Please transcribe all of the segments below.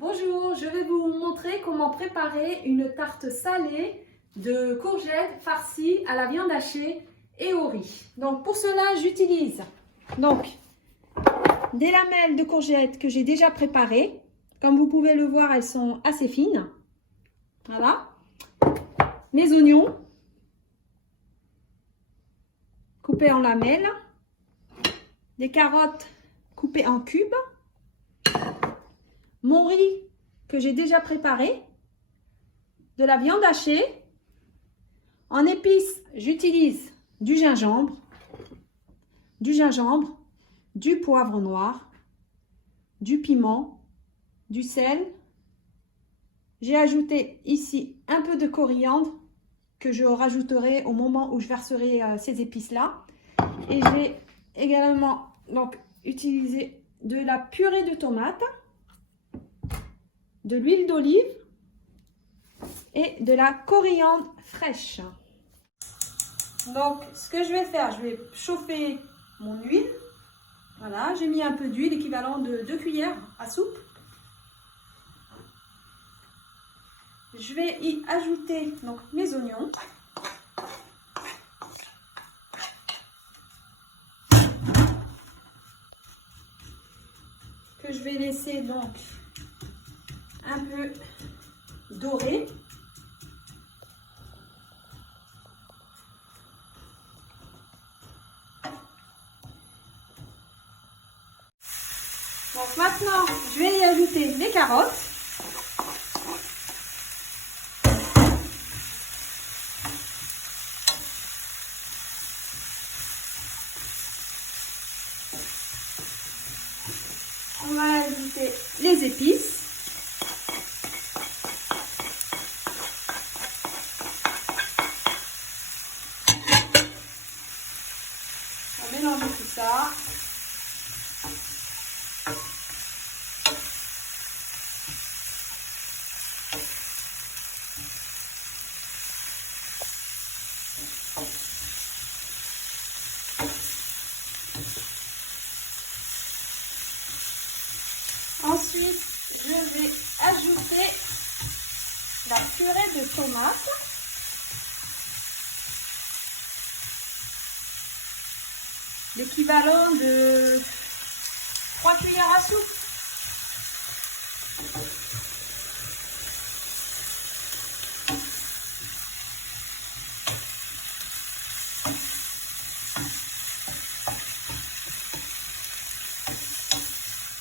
Bonjour, je vais vous montrer comment préparer une tarte salée de courgettes farcies à la viande hachée et au riz. Donc pour cela, j'utilise des lamelles de courgettes que j'ai déjà préparées. Comme vous pouvez le voir, elles sont assez fines. Voilà. Mes oignons coupés en lamelles, des carottes coupées en cubes, mon riz que j'ai déjà préparé, de la viande hachée. En épices, j'utilise du gingembre, du poivre noir, du piment, du sel. J'ai ajouté ici un peu de coriandre que je rajouterai au moment où je verserai ces épices-là. Et j'ai également utilisé de la purée de tomates, de l'huile d'olive et de la coriandre fraîche. Donc, ce que je vais faire, je vais chauffer mon huile. Voilà, j'ai mis un peu d'huile, équivalent de 2 cuillères à soupe. Je vais y ajouter mes oignons. Que je vais laisser un peu dorer. Donc maintenant, je vais y ajouter les carottes. On va ajouter les épices. On va mélanger tout ça. Ensuite, je vais ajouter la purée de tomates. L'équivalent de 3 cuillères à soupe.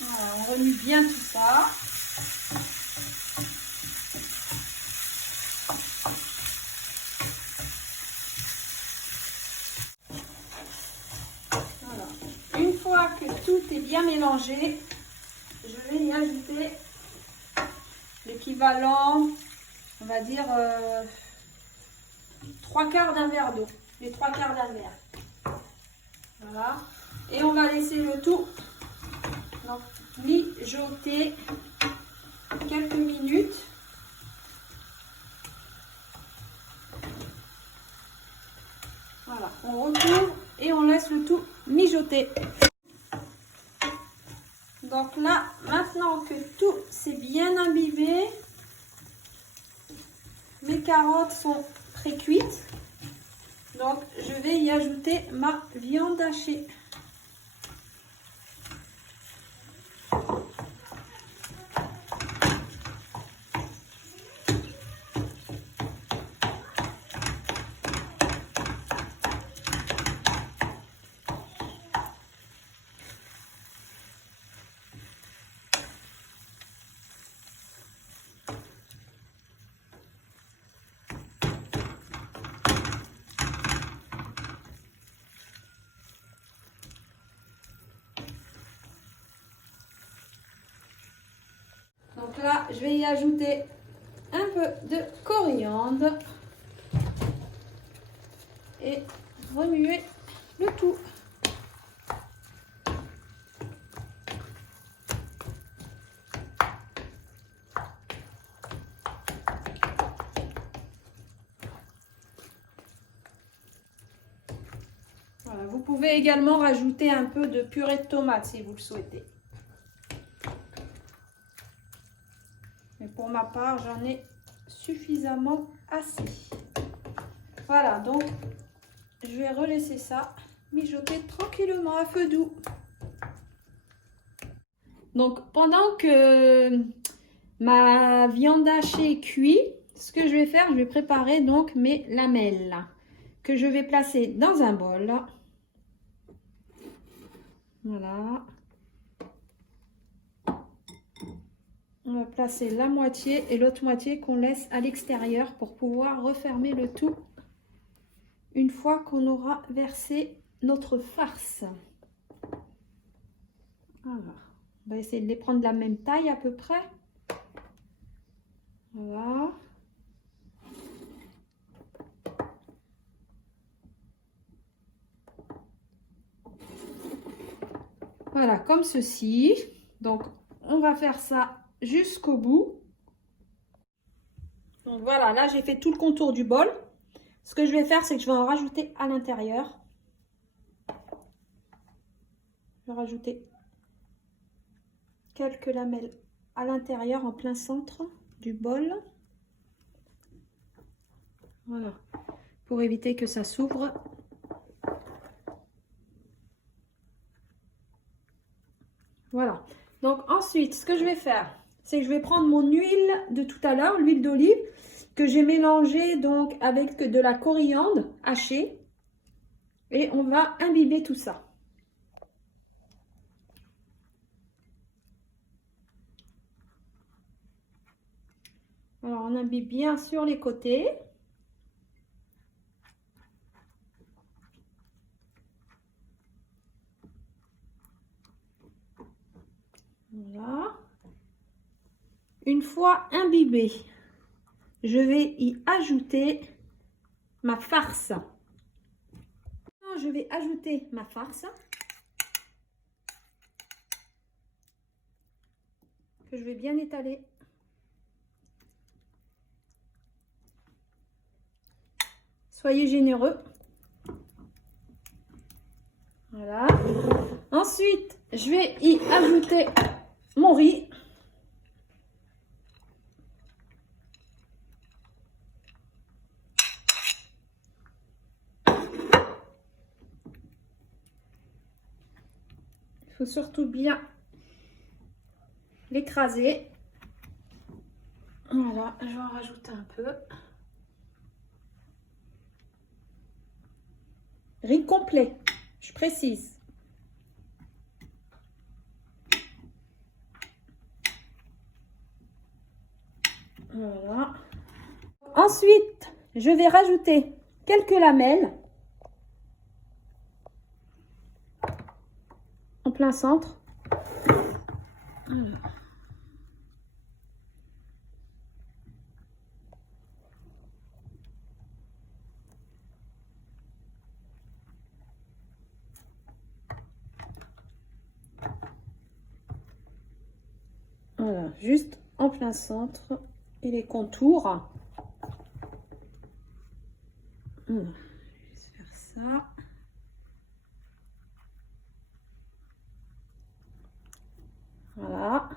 Voilà, on remue bien tout ça. Voilà. Une fois que tout est bien mélangé, je vais y ajouter l'équivalent, on va dire, 3/4 d'un verre d'eau. Les 3/4 d'un verre. Voilà. Et on va laisser le tout mijoter quelques minutes. Voilà, on recouvre et on laisse le tout mijoter. Donc là, maintenant que tout s'est bien imbibé, mes carottes sont pré-cuites. Donc je vais y ajouter ma viande hachée. Donc là, je vais y ajouter un peu de coriandre et remuer le tout. Voilà, vous pouvez également rajouter un peu de purée de tomate si vous le souhaitez. pour ma part, j'en ai suffisamment assez. Voilà, donc je vais relaisser ça mijoter tranquillement à feu doux. Donc pendant que ma viande hachée cuit, ce que je vais faire, je vais préparer donc mes lamelles que je vais placer dans un bol. Voilà. On va placer la moitié et l'autre moitié qu'on laisse à l'extérieur pour pouvoir refermer le tout une fois qu'on aura versé notre farce. Alors, on va essayer de les prendre de la même taille à peu près. Voilà. Voilà, comme ceci. Donc, on va faire ça jusqu'au bout. Donc voilà, là j'ai fait tout le contour du bol. Ce que je vais faire, c'est que je vais en rajouter à l'intérieur. Je vais rajouter quelques lamelles à l'intérieur, en plein centre du bol. Voilà, pour éviter que ça s'ouvre. Voilà. Donc ensuite, ce que je vais faire, c'est que je vais prendre mon huile de tout à l'heure, l'huile d'olive, que j'ai mélangée donc avec de la coriandre hachée. Et on va imbiber tout ça. Alors, on imbibe bien sur les côtés. Voilà. Une fois imbibé, je vais y ajouter ma farce. Je vais ajouter ma farce que je vais bien étaler. Soyez généreux. Voilà. Ensuite, je vais y ajouter mon riz. Il faut surtout bien l'écraser. Voilà, je vais en rajouter un peu. Riz complet, je précise. Voilà. Ensuite, je vais rajouter quelques lamelles en plein centre. Voilà, juste en plein centre et les contours. Je vais faire ça. Voilà.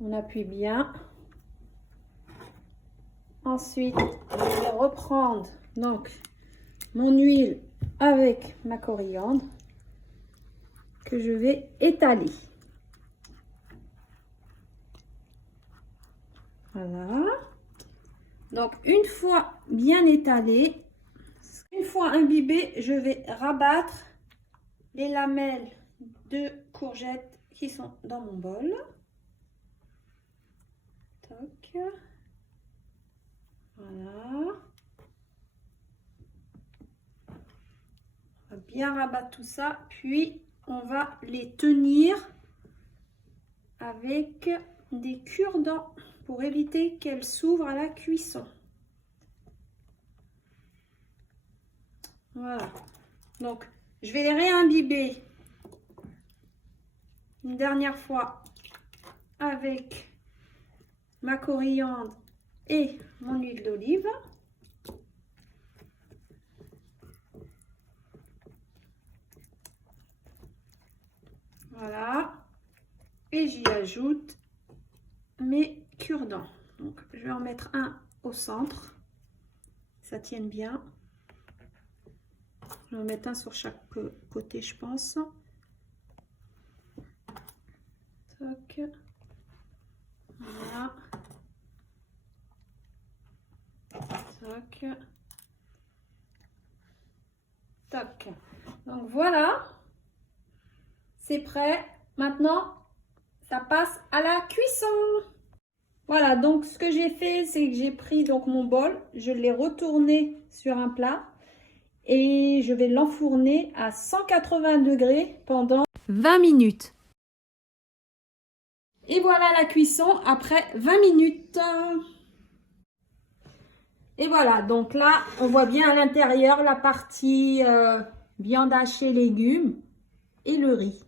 On appuie bien. Ensuite, je vais reprendre donc mon huile avec ma coriandre que je vais étaler. Voilà. Donc, une fois bien étalé, une fois imbibé, je vais rabattre les lamelles de courgettes qui sont dans mon bol. Toc. Voilà. On va bien rabattre tout ça, puis on va les tenir avec des cure-dents pour éviter qu'elles s'ouvrent à la cuisson. Voilà. Donc, je vais les réimbiber une dernière fois avec ma coriandre et mon huile d'olive. Voilà. Et j'y ajoute mes cure-dents. Donc, je vais en mettre un au centre. Ça tienne bien. Je vais en mettre un sur chaque côté, je pense. Toc. Voilà. Toc. Toc. Donc voilà. C'est prêt. Maintenant, ça passe à la cuisson. Voilà, donc ce que j'ai fait, c'est que j'ai pris donc mon bol, je l'ai retourné sur un plat et je vais l'enfourner à 180 degrés pendant 20 minutes. Et voilà la cuisson après 20 minutes. Et voilà, donc là, on voit bien à l'intérieur la partie viande hachée, légumes et le riz.